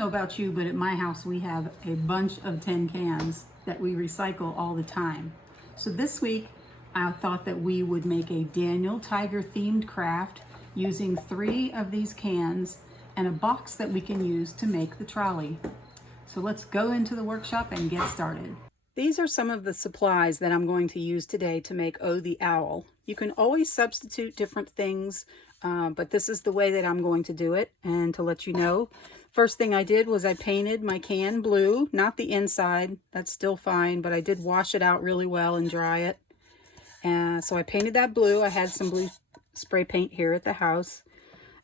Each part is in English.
know about you, but at my house we have a bunch of tin cans that we recycle all the time. So this week I thought that we would make a Daniel Tiger themed craft using 3 of these cans and a box that we can use to make the trolley. So let's go into the workshop and get started. These are some of the supplies that I'm going to use today to make Oh the Owl. You can always substitute different things, but this is the way that I'm going to do it. And to let you know, first thing I did was I painted my can blue, not the inside, that's still fine, but I did wash it out really well and dry it. And so I painted that blue. I had some blue spray paint here at the house,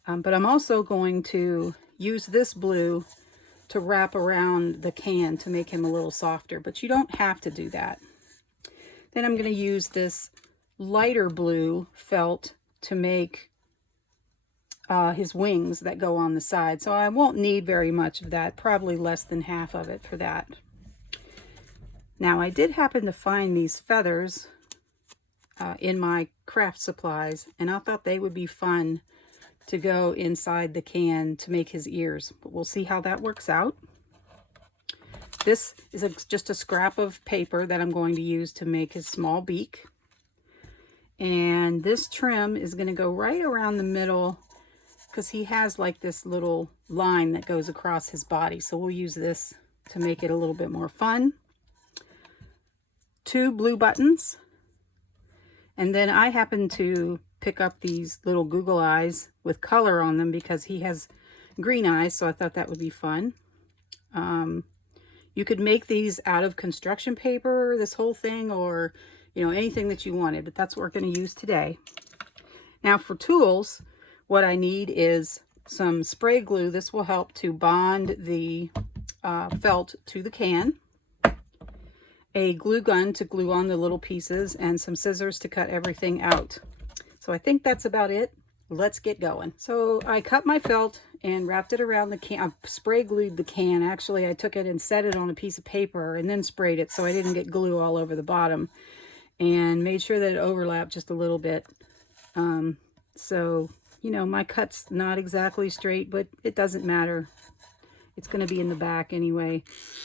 but I'm also going to use this blue to wrap around the can to make him a little softer, but you don't have to do that. Then I'm going to use this lighter blue felt to make his wings that go on the side. So I won't need very much of that, probably less than half of it for that. Now I did happen to find these feathers in my craft supplies, and I thought they would be fun to go inside the can to make his ears, but we'll see how that works out. This is just a scrap of paper that I'm going to use to make his small beak. And this trim is going to go right around the middle because he has like this little line that goes across his body. So we'll use this to make it a little bit more fun. 2 blue buttons. And then I happen to pick up these little Google eyes with color on them because he has green eyes, so I thought that would be fun. You could make these out of construction paper, this whole thing, or anything that you wanted, but that's what we're going to use today. Now for tools, what I need is some spray glue. This will help to bond the felt to the can, a glue gun to glue on the little pieces, and some scissors to cut everything out. So I think that's about it. Let's get going. So I cut my felt and wrapped it around the can. I spray glued the can. Actually, I took it and set it on a piece of paper and then sprayed it so I didn't get glue all over the bottom, and made sure that it overlapped just a little bit. So, my cut's not exactly straight, but it doesn't matter. It's going to be in the back anyway.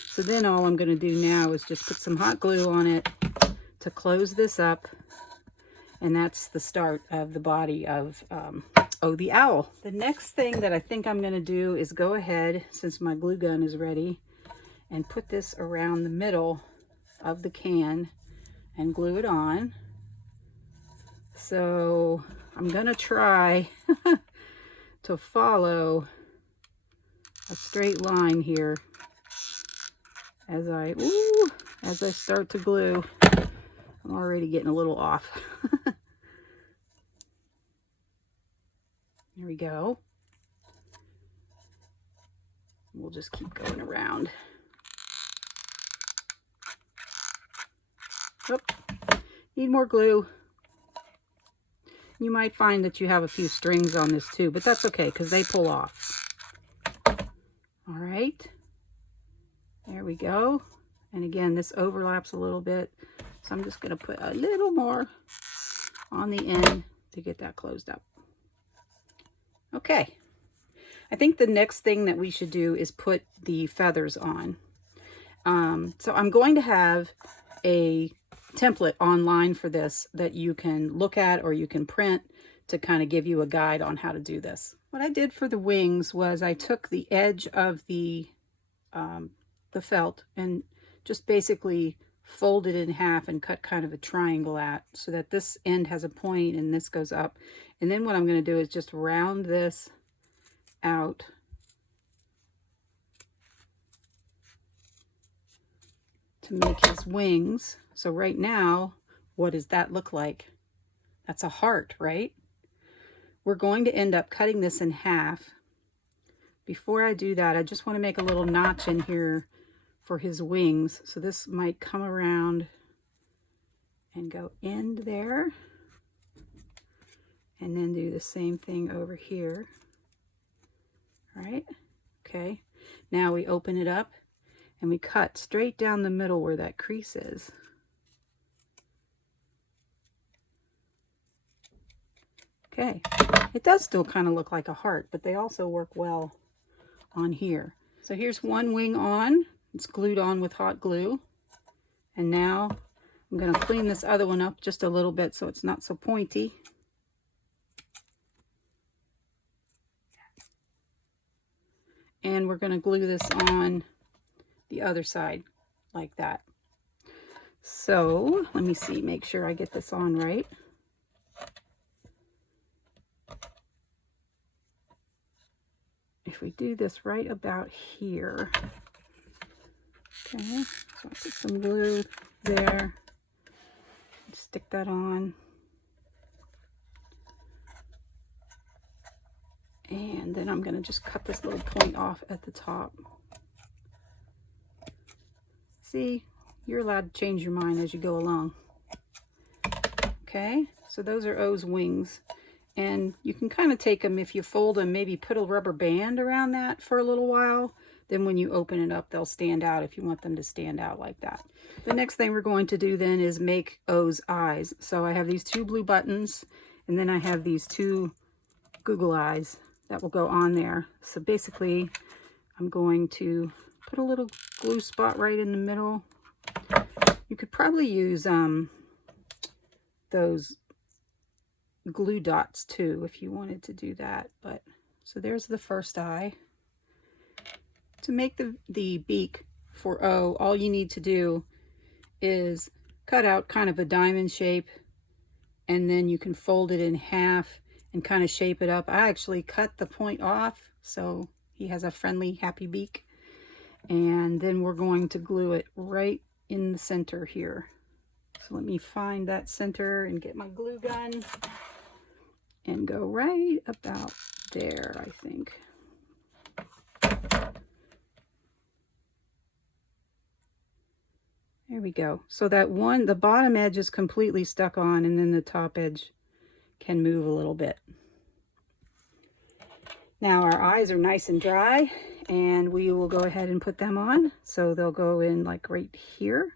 So then all I'm going to do now is just put some hot glue on it to close this up. And that's the start of the body of Oh the Owl. The next thing that I think I'm going to do is go ahead, since my glue gun is ready, and put this around the middle of the can and glue it on. So I'm going to try to follow a straight line here as I start to glue. I'm already getting a little off. There we go. We'll just keep going around. Oh, need more glue. You might find that you have a few strings on this too, but that's okay because they pull off. All right. There we go. And again, this overlaps a little bit. So I'm just going to put a little more on the end to get that closed up. Okay. I think the next thing that we should do is put the feathers on. So I'm going to have a template online for this that you can look at or you can print to kind of give you a guide on how to do this. What I did for the wings was I took the edge of the felt and just basically fold it in half and cut kind of a triangle at, so that this end has a point and this goes up. And then what I'm going to do is just round this out to make his wings. So right now, what does that look like? That's a heart, right? We're going to end up cutting this in half. Before I do that, I just want to make a little notch in here for his wings. So this might come around and go in there, and then do the same thing over here. All right. Okay. Now we open it up and we cut straight down the middle where that crease is. Okay. It does still kind of look like a heart, but they also work well on here. So here's one wing on. It's glued on with hot glue. And now I'm going to clean this other one up just a little bit so it's not so pointy. And we're going to glue this on the other side like that. So let me see, make sure I get this on right. If we do this right about here. Okay, so I'll put some glue there. Stick that on. And then I'm going to just cut this little point off at the top. See, you're allowed to change your mind as you go along. Okay, so those are O's wings. And you can kind of take them, if you fold them, maybe put a rubber band around that for a little while. Then when you open it up, they'll stand out if you want them to stand out like that. The next thing we're going to do then is make O's eyes. So I have these 2 blue buttons, and then I have these 2 Google eyes that will go on there. So basically, I'm going to put a little glue spot right in the middle. You could probably use those glue dots too if you wanted to do that. But so there's the first eye. To make the beak for O, all you need to do is cut out kind of a diamond shape, and then you can fold it in half and kind of shape it up. I actually cut the point off so he has a friendly, happy beak. And then we're going to glue it right in the center here. So let me find that center and get my glue gun and go right about there, I think. There we go. So that one, the bottom edge is completely stuck on, and then the top edge can move a little bit. Now our eyes are nice and dry, and we will go ahead and put them on. So they'll go in like right here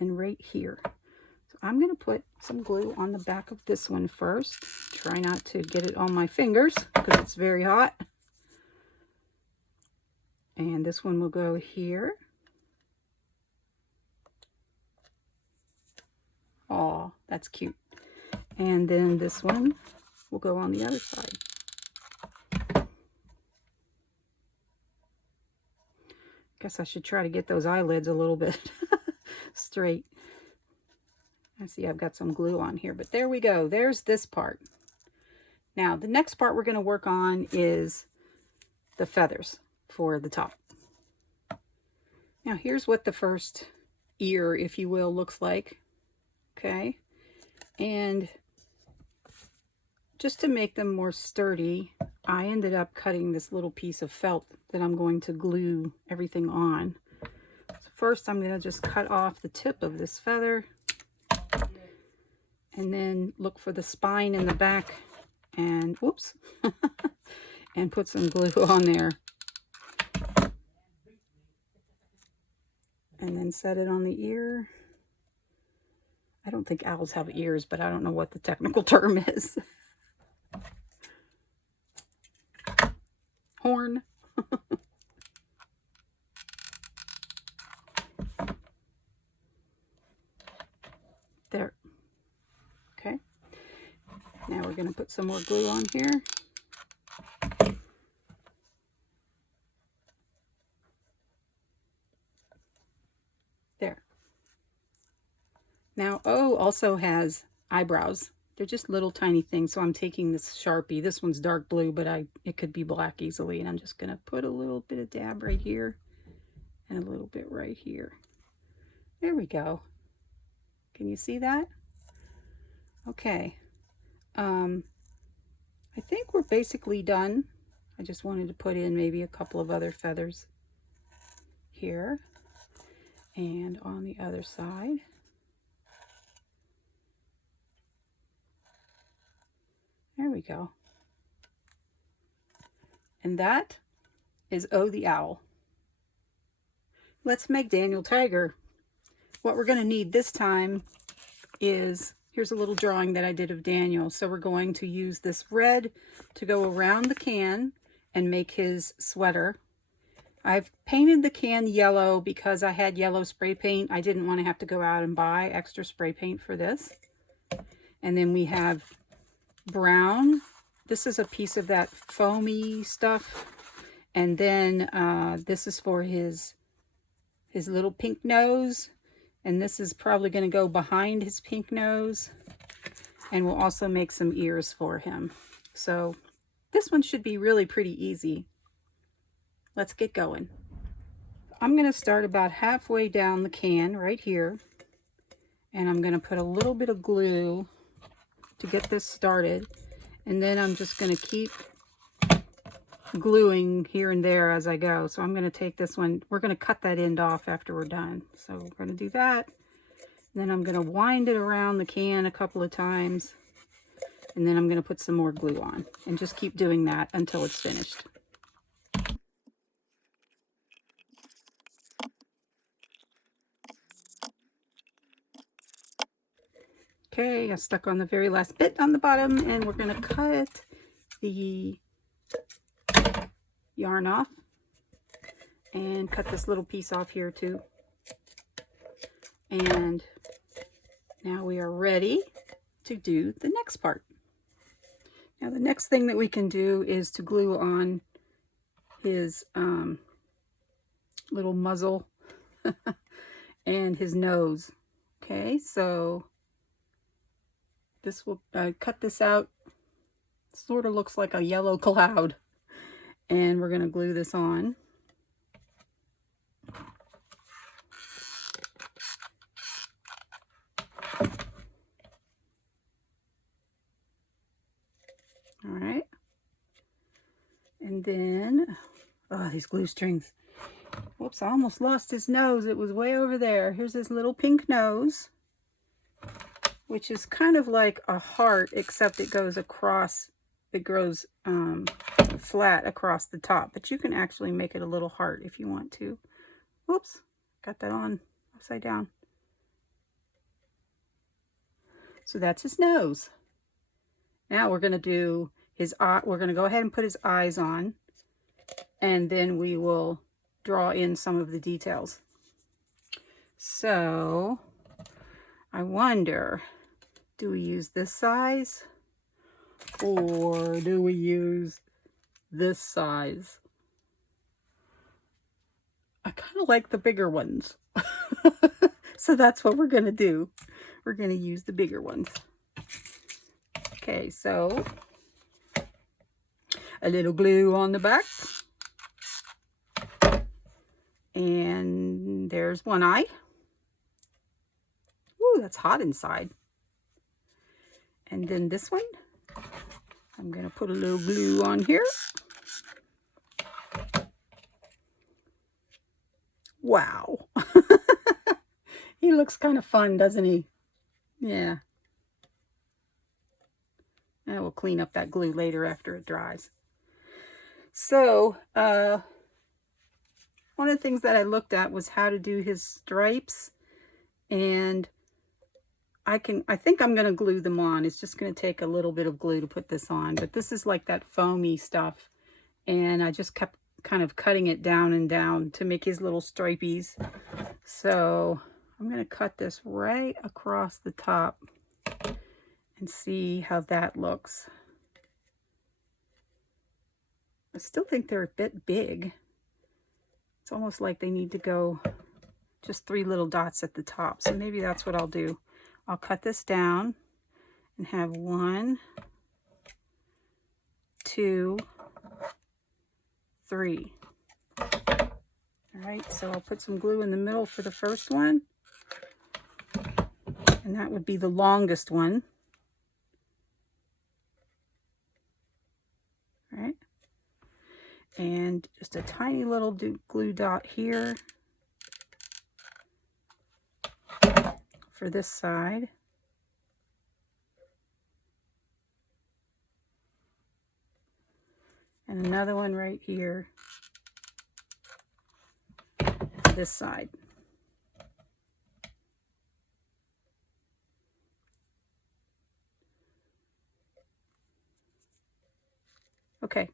and right here. So I'm going to put some glue on the back of this one first. Try not to get it on my fingers because it's very hot. And this one will go here. Oh, that's cute. And then this one will go on the other side. Guess I should try to get those eyelids a little bit straight. I see I've got some glue on here, but there we go. There's this part. Now, the next part we're going to work on is the feathers for the top. Now, here's what the first ear, if you will, looks like. Okay, and just to make them more sturdy, I ended up cutting this little piece of felt that I'm going to glue everything on. So first I'm going to just cut off the tip of this feather, and then look for the spine in the back, and whoops, and put some glue on there. And then set it on the ear. I don't think owls have ears, but I don't know what the technical term is. Horn. There. Okay. Now we're going to put some more glue on here. There. Now, O also has eyebrows. They're just little tiny things, so I'm taking this Sharpie. This one's dark blue, but it could be black easily, and I'm just going to put a little bit of dab right here and a little bit right here. There we go. Can you see that? Okay. I think we're basically done. I just wanted to put in maybe a couple of other feathers here and on the other side. There we go. And that is O the owl. Let's make Daniel Tiger. What we're going to need this time is, here's a little drawing that I did of Daniel. So we're going to use this red to go around the can and make his sweater. I've painted the can yellow because I had yellow spray paint. I didn't want to have to go out and buy extra spray paint for this. And then we have brown. This is a piece of that foamy stuff. And then this is for his little pink nose. And this is probably going to go behind his pink nose. And we'll also make some ears for him. So this one should be really pretty easy. Let's get going. I'm going to start about halfway down the can right here. And I'm going to put a little bit of glue to get this started. And then I'm just going to keep gluing here and there as I go. So I'm going to take this one. We're going to cut that end off after we're done. So we're going to do that. Then I'm going to wind it around the can a couple of times. And then I'm going to put some more glue on. And just keep doing that until it's finished. Okay, I stuck on the very last bit on the bottom. And we're going to cut the yarn off. And cut this little piece off here too. And now we are ready to do the next part. Now the next thing that we can do is to glue on his little muzzle and his nose. Okay, so this will cut this out. Sort of looks like a yellow cloud. And we're going to glue this on. All right. And then, oh, these glue strings. Whoops, I almost lost his nose. It was way over there. Here's his little pink nose, which is kind of like a heart, except it goes across, it grows flat across the top. But you can actually make it a little heart if you want to. Whoops, got that on upside down. So that's his nose. Now we're going to do his eye. We're going to go ahead and put his eyes on, and then we will draw in some of the details. So I wonder, do we use this size or do we use this size? I kind of like the bigger ones. So that's what we're going to do. We're going to use the bigger ones. Okay, so a little glue on the back. And there's one eye. Ooh, that's hot inside. And then this one, I'm going to put a little glue on here. Wow. He looks kind of fun, doesn't he? Yeah. And we'll clean up that glue later after it dries. So, one of the things that I looked at was how to do his stripes. And I think I'm going to glue them on. It's just going to take a little bit of glue to put this on. But this is like that foamy stuff. And I just kept kind of cutting it down and down to make his little stripies. So I'm going to cut this right across the top and see how that looks. I still think they're a bit big. It's almost like they need to go just 3 little dots at the top. So maybe that's what I'll do. I'll cut this down and have 1, 2, 3. All right, so I'll put some glue in the middle for the first one. And that would be the longest one. All right. And just a tiny little glue dot here for this side. And another one right here for this side. Okay.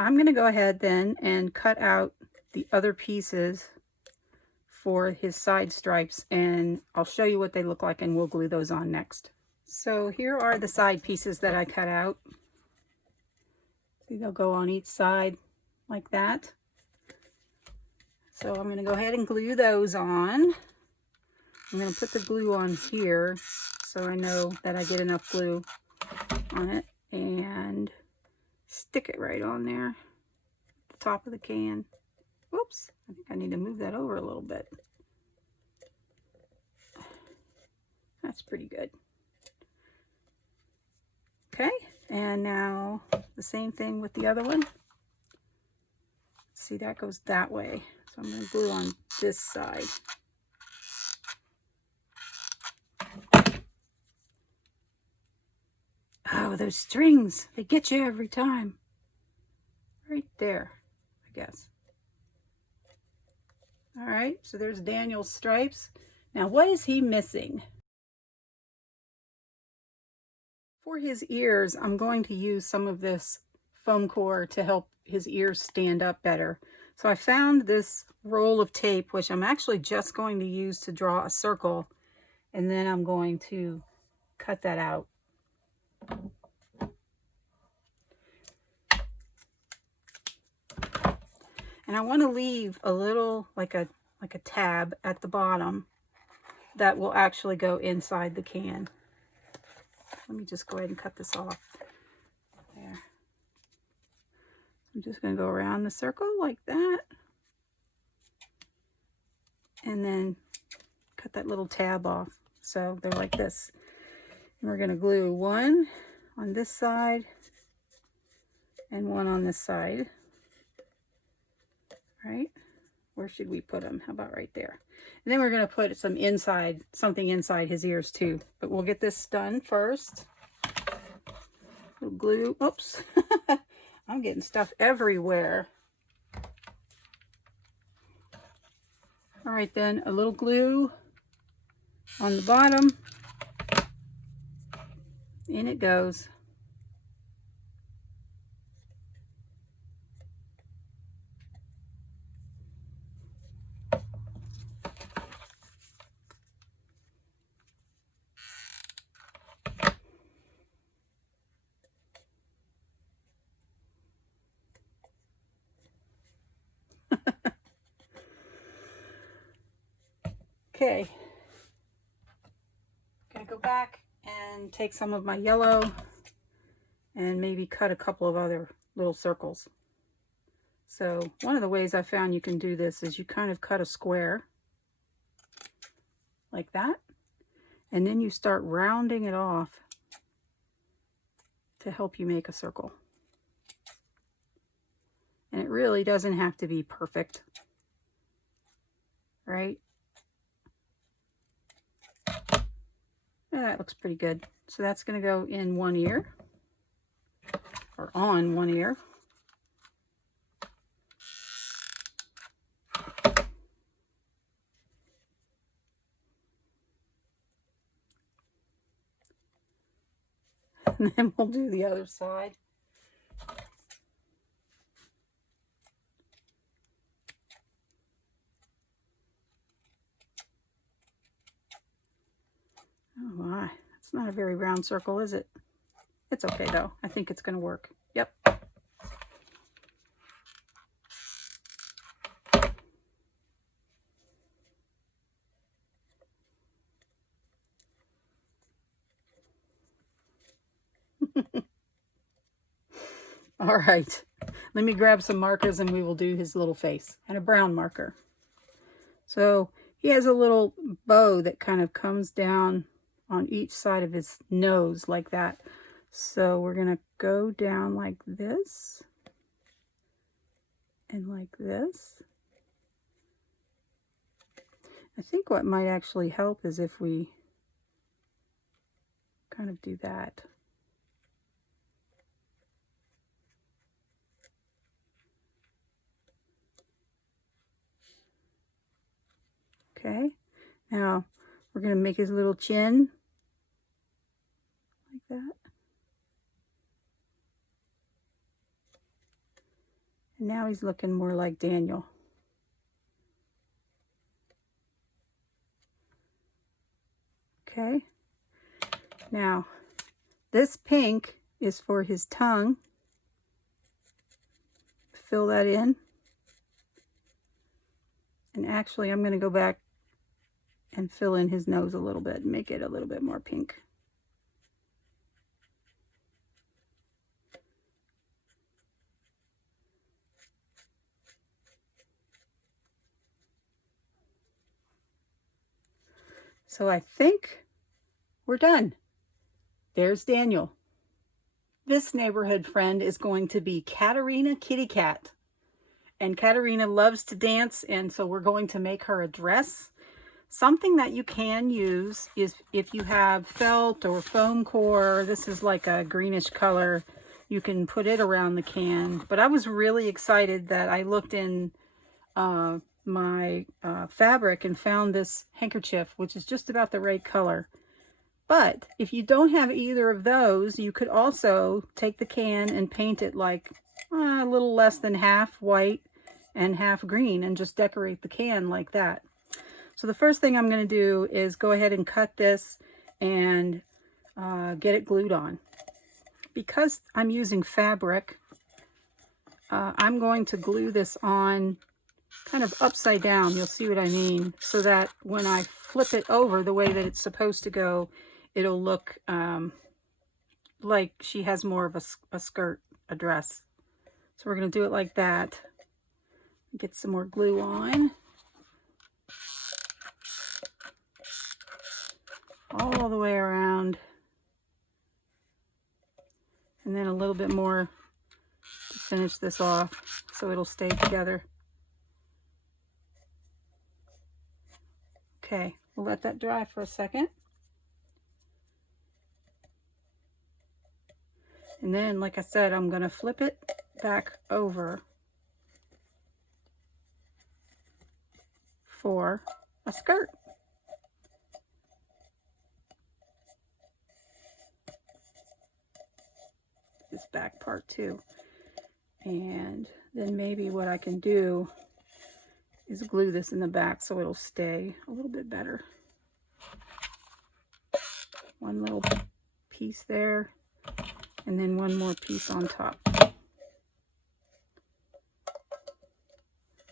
I'm going to go ahead then and cut out the other pieces for his side stripes, and I'll show you what they look like, and we'll glue those on next. So here are the side pieces that I cut out. See, they'll go on each side like that. So I'm going to go ahead and glue those on. I'm going to put the glue on here so I know that I get enough glue on it, and stick it right on there at the top of the can. Whoops, I think I need to move that over a little bit. That's pretty good. Okay, and now the same thing with the other one. See, that goes that way. So I'm going to glue on this side. Oh, those strings, they get you every time. Right there, I guess. All right, so there's Daniel's stripes. Now, what is he missing? For his ears, I'm going to use some of this foam core to help his ears stand up better. So I found this roll of tape, which I'm actually just going to use to draw a circle, and then I'm going to cut that out. And I want to leave a little, like a tab at the bottom that will actually go inside the can. Let me just go ahead and cut this off. There. I'm just going to go around the circle like that. And then cut that little tab off. So they're like this. And we're going to glue one on this side and one on this side. Right? Where should we put them? How about right there? And then we're going to put something inside his ears too. But we'll get this done first. We'll glue. Oops. I'm getting stuff everywhere. All right, then a little glue on the bottom. In it goes. Okay, gonna go back and take some of my yellow and maybe cut a couple of other little circles. So one of the ways I found you can do this is you kind of cut a square like that, and then you start rounding it off to help you make a circle. And it really doesn't have to be perfect, right? Yeah, that looks pretty good. So that's going to go in one ear, or on one ear. And then we'll do the other side. Oh my, it's not a very round circle, is it? It's okay though. I think it's going to work. Yep. All right, let me grab some markers and we will do his little face, and a brown marker. So he has a little bow that kind of comes down on each side of his nose like that. So we're going to go down like this and like this. I think what might actually help is if we kind of do that. Okay, now we're going to make his little chin like that. And now he's looking more like Daniel. Okay. Now, this pink is for his tongue. Fill that in. And actually, I'm going to go back and fill in his nose a little bit and make it a little bit more pink. So I think we're done. There's Daniel. This neighborhood friend is going to be Katarina Kitty Cat. And Katarina loves to dance, and so we're going to make her a dress. Something that you can use is if you have felt or foam core, this is like a greenish color, you can put it around the can. But I was really excited that I looked in my fabric and found this handkerchief, which is just about the right color. But if you don't have either of those, you could also take the can and paint it like a little less than half white and half green and just decorate the can like that. So the first thing I'm going to do is go ahead and cut this and get it glued on. Because I'm using fabric, I'm going to glue this on kind of upside down. You'll see what I mean. So that when I flip it over the way that it's supposed to go, it'll look like she has more of a skirt, a dress. So we're going to do it like that. Get some more glue on. All the way around. And then a little bit more to finish this off so it'll stay together. Okay, we'll let that dry for a second. And then, like I said, I'm going to flip it back over for a skirt. This back part too. And then maybe what I can do is glue this in the back so it'll stay a little bit better. One little piece there, and then one more piece on top.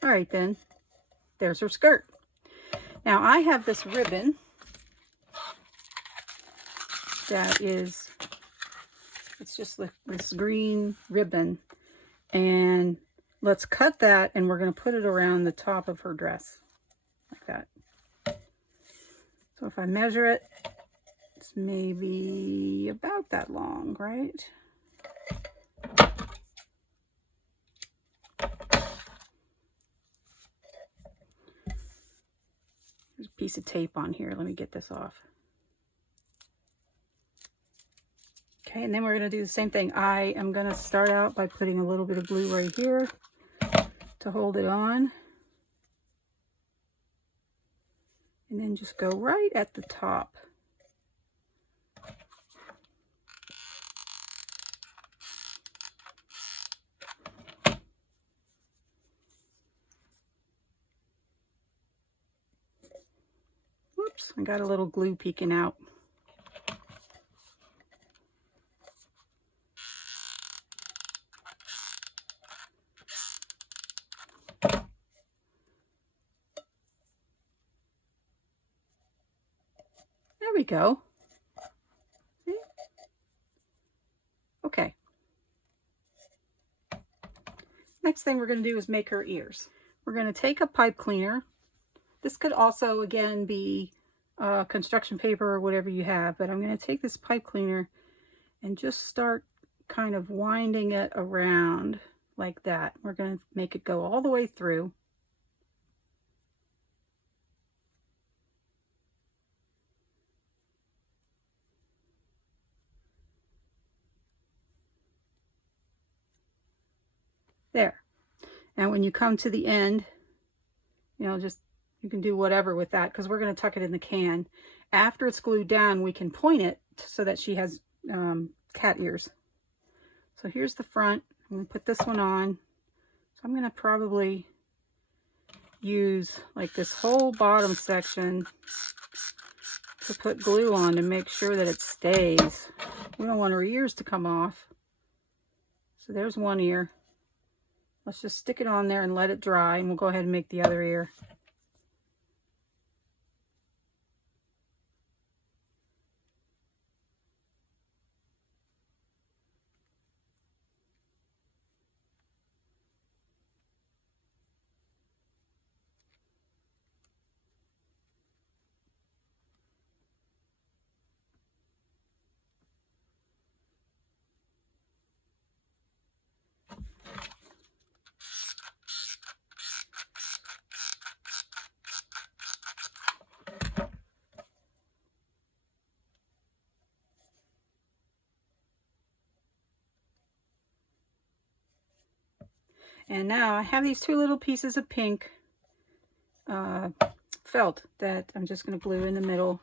All right, then there's her skirt. Now I have this ribbon that is, it's just like this green ribbon, and let's cut that and we're going to put it around the top of her dress like that. So if I measure it, it's maybe about that long, right? There's a piece of tape on here. Let me get this off. Okay, and then we're going to do the same thing. I am going to start out by putting a little bit of glue right here to hold it on. And then just go right at the top. Whoops, I got a little glue peeking out. There we go. See? Okay. Next thing we're going to do is make her ears. We're going to take a pipe cleaner. This could also, again, be construction paper or whatever you have, but I'm going to take this pipe cleaner and just start kind of winding it around like that. We're going to make it go all the way through. There. Now when you come to the end, you know, just you can do whatever with that because we're going to tuck it in the can. After it's glued down, we can point it so that she has cat ears. So here's the front. I'm going to put this one on So I'm going to probably use like this whole bottom section to put glue on to make sure that it stays. We don't want our ears to come off. So there's one ear. Let's just stick it on there and let it dry, and we'll go ahead and make the other ear. And now I have these two little pieces of pink felt that I'm just going to glue in the middle.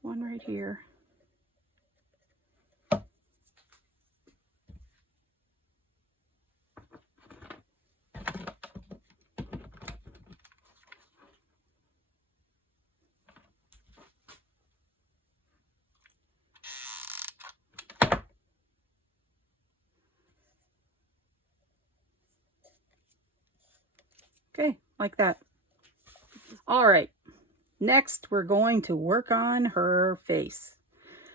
One right here. Okay, like that. All right, next we're going to work on her face.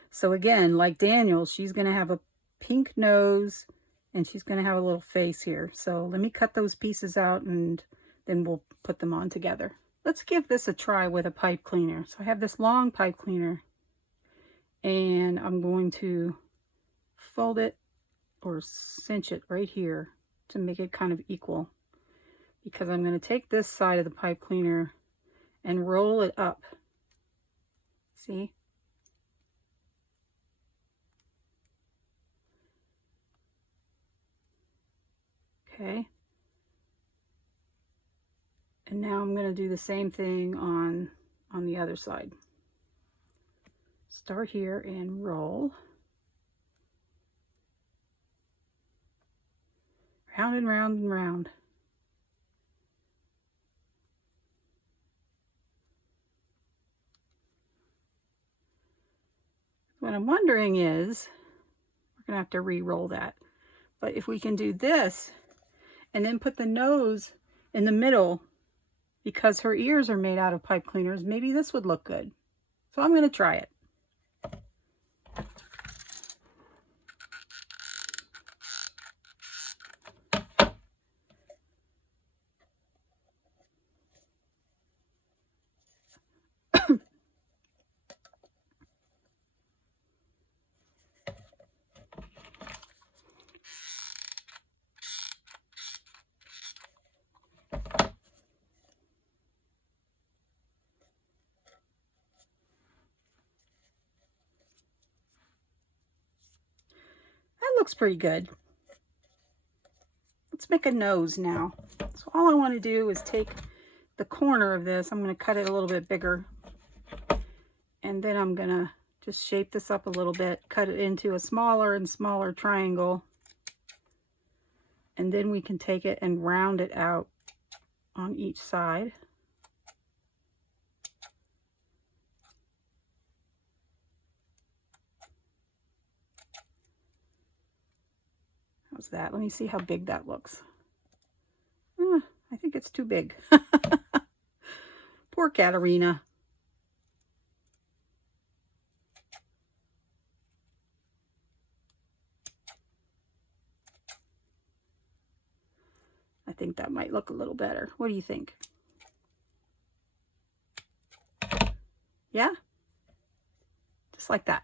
So again, like Daniel, she's going to have a pink nose and she's going to have a little face here. So let me cut those pieces out and then we'll put them on together. Let's give this a try with a pipe cleaner. So I have this long pipe cleaner and I'm going to fold it or cinch it right here to make it kind of equal, because I'm going to take this side of the pipe cleaner and roll it up. See? Okay. And now I'm going to do the same thing on the other side. Start here and roll. Round and round and round. What I'm wondering is, we're going to have to re-roll that. But if we can do this and then put the nose in the middle, because her ears are made out of pipe cleaners, maybe this would look good. So I'm going to try it. Looks pretty good. Let's make a nose now. So all I want to do is take the corner of this, I'm going to cut it a little bit bigger, and then I'm going to just shape this up a little bit, cut it into a smaller and smaller triangle, and then we can take it and round it out on each side. How's that? Let me see how big that looks. I think it's too big. Poor Katarina. I think that might look a little better. What do you think? Yeah? Just like that.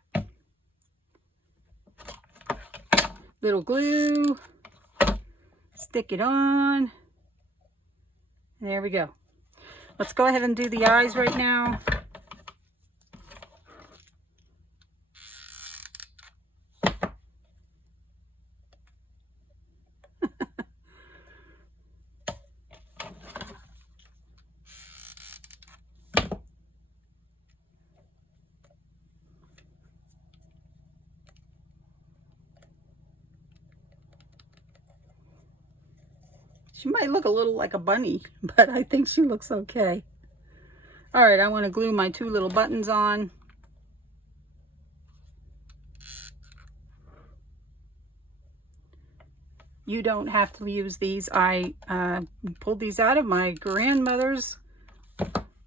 Little glue. Stick it on. There we go. Let's go ahead and do the eyes right now. She might look a little like a bunny, but I think she looks okay. All right, I want to glue my 2 little buttons on. You don't have to use these. I pulled these out of my grandmother's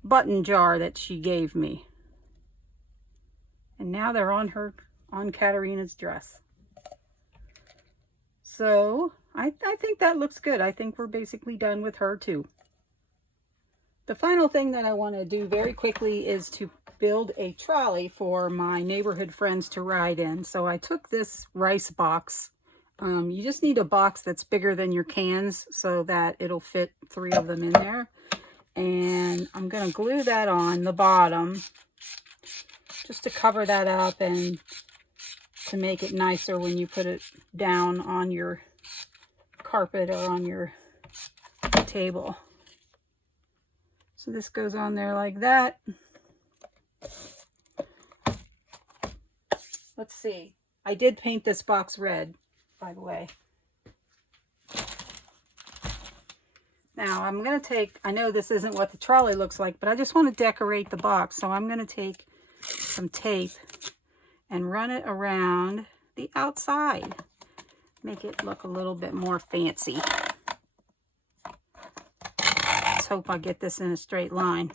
button jar that she gave me. And now they're on Katarina's dress. So I think that looks good. I think we're basically done with her too. The final thing that I want to do very quickly is to build a trolley for my neighborhood friends to ride in. So I took this rice box. You just need a box that's bigger than your cans so that it'll fit 3 of them in there. And I'm going to glue that on the bottom just to cover that up and to make it nicer when you put it down on your carpet or on your table. So this goes on there like that. Let's see. I did paint this box red, by the way. Now I'm going to take, I know this isn't what the trolley looks like, but I just want to decorate the box. So I'm going to take some tape and run it around the outside. Make it look a little bit more fancy. Let's hope I get this in a straight line.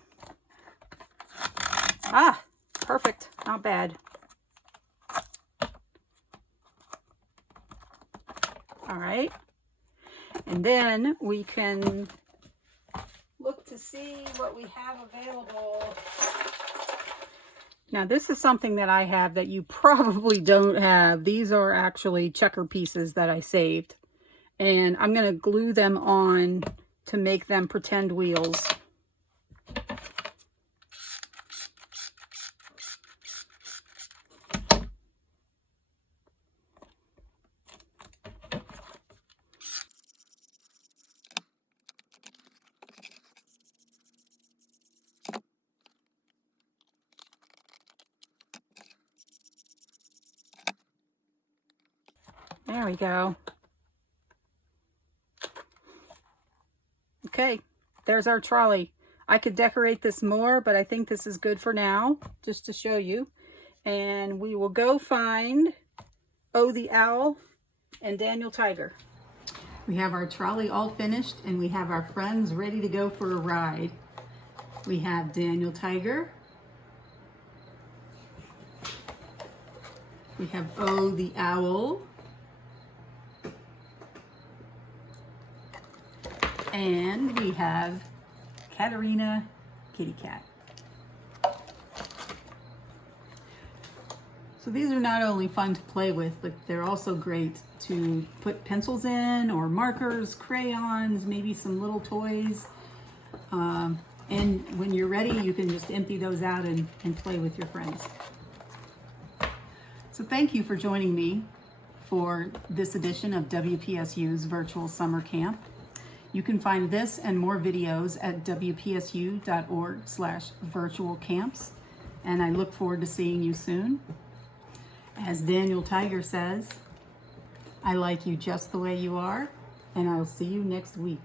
Ah, perfect. Not bad. All right. And then we can look to see what we have available. Now this is something that I have that you probably don't have. These are actually checker pieces that I saved. And I'm going to glue them on to make them pretend wheels. There we go. Okay, there's our trolley. I could decorate this more, but I think this is good for now, just to show you. And we will go find Oh the Owl and Daniel Tiger. We have our trolley all finished, and we have our friends ready to go for a ride. We have Daniel Tiger. We have Oh the Owl. And we have Katarina Kitty Cat. So these are not only fun to play with, but they're also great to put pencils in, or markers, crayons, maybe some little toys. And when you're ready, you can just empty those out and play with your friends. So thank you for joining me for this edition of WPSU's Virtual Summer Camp. You can find this and more videos at wpsu.org/virtualcamps, and I look forward to seeing you soon. As Daniel Tiger says, I like you just the way you are, and I'll see you next week.